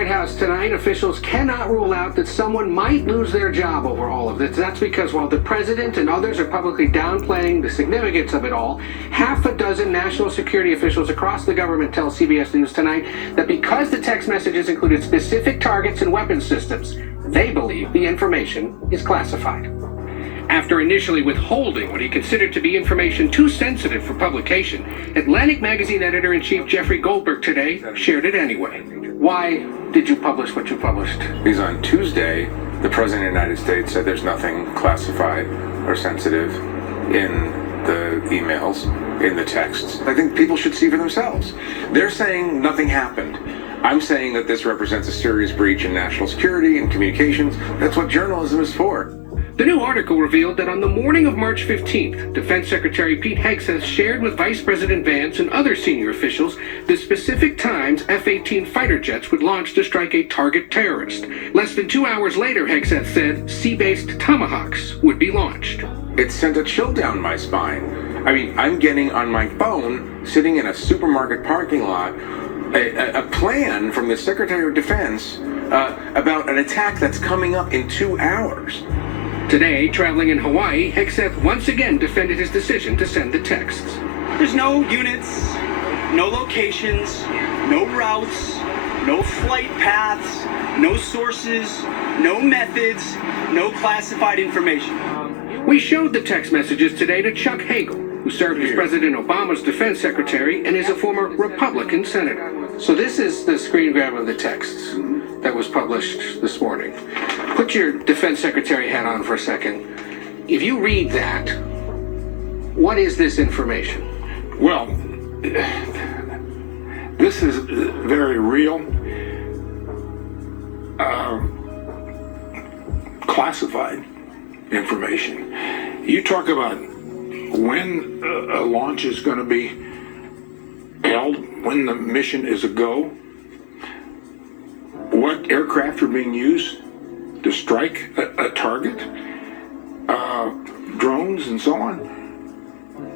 White House tonight, officials cannot rule out that someone might lose their job over all of this. That's because while the president and others are publicly downplaying the significance of it all, half a dozen national security officials across the government tell CBS News tonight that because the text messages included specific targets and weapon systems, they believe the information is classified. After initially withholding what he considered to be information too sensitive for publication, Atlantic Magazine editor-in-chief Jeffrey Goldberg today shared it anyway. Why did you publish what you published? Because on Tuesday, the President of the United States said there's nothing classified or sensitive in the emails, in the texts. I think people should see for themselves. They're saying nothing happened. I'm saying that this represents a serious breach in national security and communications. That's what journalism is for. The new article revealed that on the morning of March 15th, Defense Secretary Pete Hegseth shared with Vice President Vance and other senior officials the specific times F-18 fighter jets would launch to strike a target terrorist. Less than 2 hours later, Hegseth said sea-based Tomahawks would be launched. It sent a chill down my spine. I mean, I'm getting on my phone, sitting in a supermarket parking lot, a plan from the Secretary of Defense about an attack that's coming up in 2 hours. Today, traveling in Hawaii, Hegseth once again defended his decision to send the texts. There's no units, no locations, no routes, no flight paths, no sources, no methods, no classified information. We showed the text messages today to Chuck Hagel, who served as President Obama's defense secretary and is a former Republican senator. So this is the screen grab of the texts that was published this morning. Put your defense secretary hat on for a second. If you read that, what is this information? Well, this is very real, classified information. You talk about when a launch is going to be held, when the mission is a go, what aircraft are being used to strike a target, drones and so on.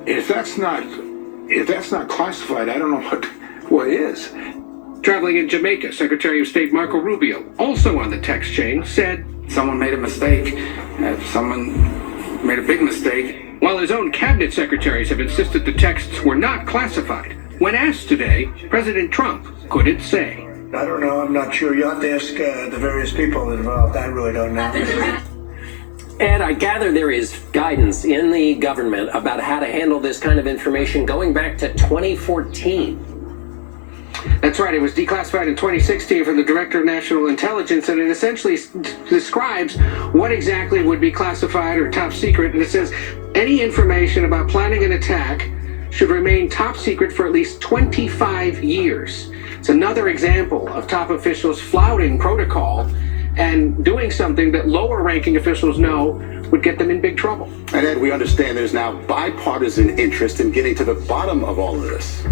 If that's not classified, I don't know what is. Traveling in Jamaica, Secretary of State Marco Rubio, also on the text chain, said, "Someone made a mistake. Someone made a big mistake." While his own cabinet secretaries have insisted the texts were not classified, when asked today, President Trump couldn't say. I don't know. I'm not sure. You'll have to ask the various people involved. I really don't know. Ed, I gather there is guidance in the government about how to handle this kind of information going back to 2014. That's right. It was declassified in 2016 from the Director of National Intelligence, and it essentially describes what exactly would be classified or top secret. And it says any information about planning an attack should remain top secret for at least 25 years. It's another example of top officials flouting protocol and doing something that lower-ranking officials know would get them in big trouble. And Ed, we understand there's now bipartisan interest in getting to the bottom of all of this.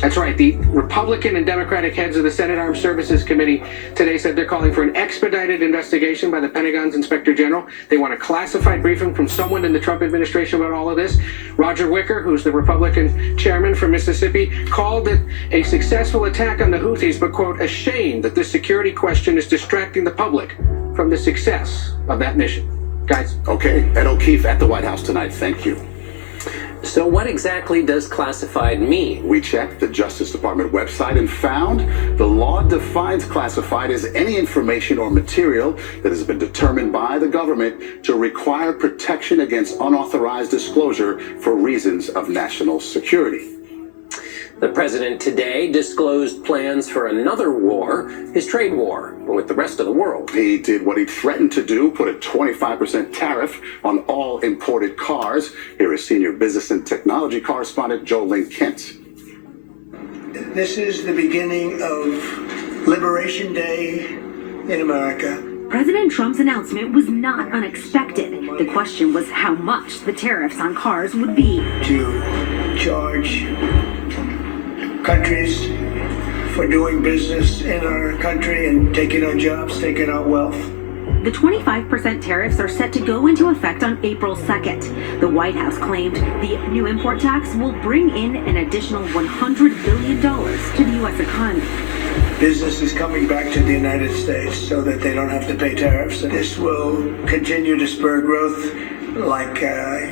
That's right. The Republican and Democratic heads of the Senate Armed Services Committee today said they're calling for an expedited investigation by the Pentagon's Inspector General. They want a classified briefing from someone in the Trump administration about all of this. Roger Wicker, who's the Republican chairman from Mississippi, called it a successful attack on the Houthis, but, quote, a shame that this security question is distracting the public from the success of that mission. Guys. Okay, Ed O'Keefe at the White House tonight. Thank you. So what exactly does classified mean? We checked the Justice Department website and found the law defines classified as any information or material that has been determined by the government to require protection against unauthorized disclosure for reasons of national security. The president today disclosed plans for another war, his trade war with the rest of the world. He did what he threatened to do, put a 25% tariff on all imported cars. Here is senior business and technology correspondent Jolene Kent. This is the beginning of Liberation Day in America. President Trump's announcement was not unexpected. The question was how much the tariffs on cars would be. To charge countries for doing business in our country and taking our jobs, taking our wealth. The 25% tariffs are set to go into effect on April 2nd. The White House claimed the new import tax will bring in an additional $100 billion to the U.S. economy. businesses coming back to the United States so that they don't have to pay tariffs. And this will continue to spur growth like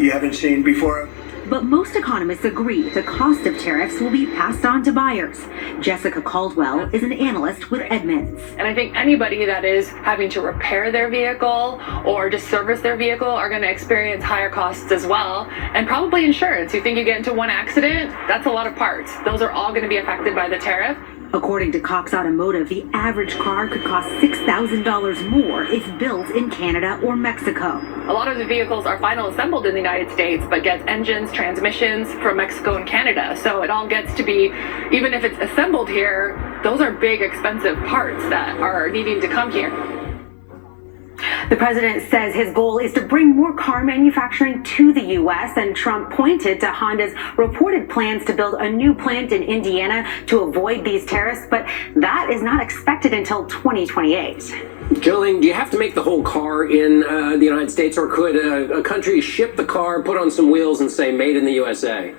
you haven't seen before. But most economists agree the cost of tariffs will be passed on to buyers. Jessica Caldwell is an analyst with Edmunds. And I think anybody that is having to repair their vehicle or just service their vehicle are going to experience higher costs as well. And probably insurance. You think you get into one accident, that's a lot of parts. Those are all going to be affected by the tariff. According to Cox Automotive, the average car could cost $6,000 more if built in Canada or Mexico. A lot of the vehicles are final assembled in the United States, but gets engines, transmissions from Mexico and Canada. So it all gets to be, even if it's assembled here, those are big, expensive parts that are needing to come here. The president says his goal is to bring more car manufacturing to the U.S., and Trump pointed to Honda's reported plans to build a new plant in Indiana to avoid these tariffs, but that is not expected until 2028. Jolene, do you have to make the whole car in the United States, or could a country ship the car, put on some wheels, and say, made in the USA?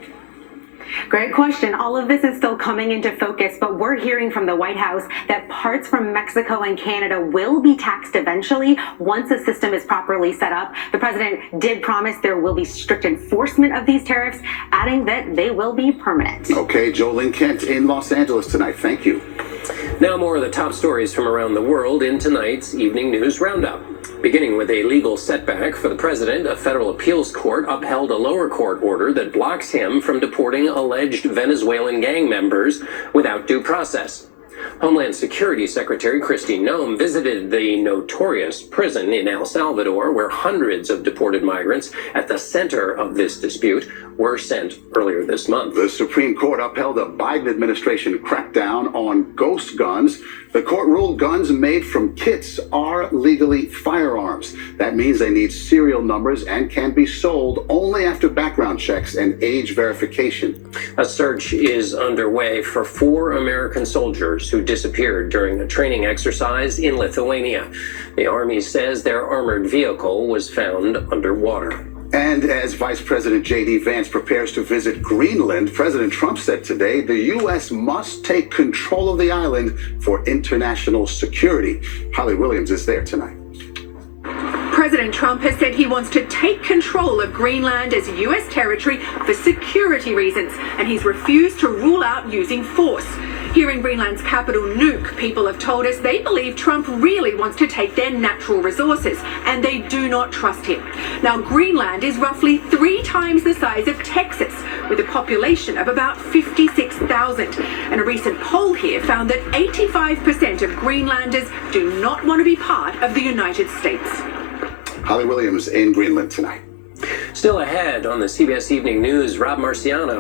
Great question. All of this is still coming into focus, but we're hearing from the White House that parts from Mexico and Canada will be taxed eventually once the system is properly set up. The president did promise there will be strict enforcement of these tariffs, adding that they will be permanent. Okay, Jolene Kent in Los Angeles tonight. Thank you. Now more of the top stories from around the world in tonight's Evening News Roundup. Beginning with a legal setback for the president, a federal appeals court upheld a lower court order that blocks him from deporting alleged Venezuelan gang members without due process. Homeland Security Secretary Kristi Noem visited the notorious prison in El Salvador, where hundreds of deported migrants at the center of this dispute were sent earlier this month. The Supreme Court upheld a Biden administration crackdown on ghost guns. The court ruled guns made from kits are legally firearms. That means they need serial numbers and can be sold only after background checks and age verification. A search is underway for 4 American soldiers who disappeared during a training exercise in Lithuania. The Army says their armored vehicle was found underwater. And as Vice President J.D. Vance prepares to visit Greenland, President Trump said today the U.S. must take control of the island for international security. Holly Williams is there tonight. President Trump has said he wants to take control of Greenland as U.S. territory for security reasons, and he's refused to rule out using force. Here in Greenland's capital, Nuuk, people have told us they believe Trump really wants to take their natural resources, and they do not trust him. Now, Greenland is roughly 3 times the size of Texas, with a population of about 56,000. And a recent poll here found that 85% of Greenlanders do not want to be part of the United States. Holly Williams in Greenland tonight. Still ahead on the CBS Evening News, Rob Marciano.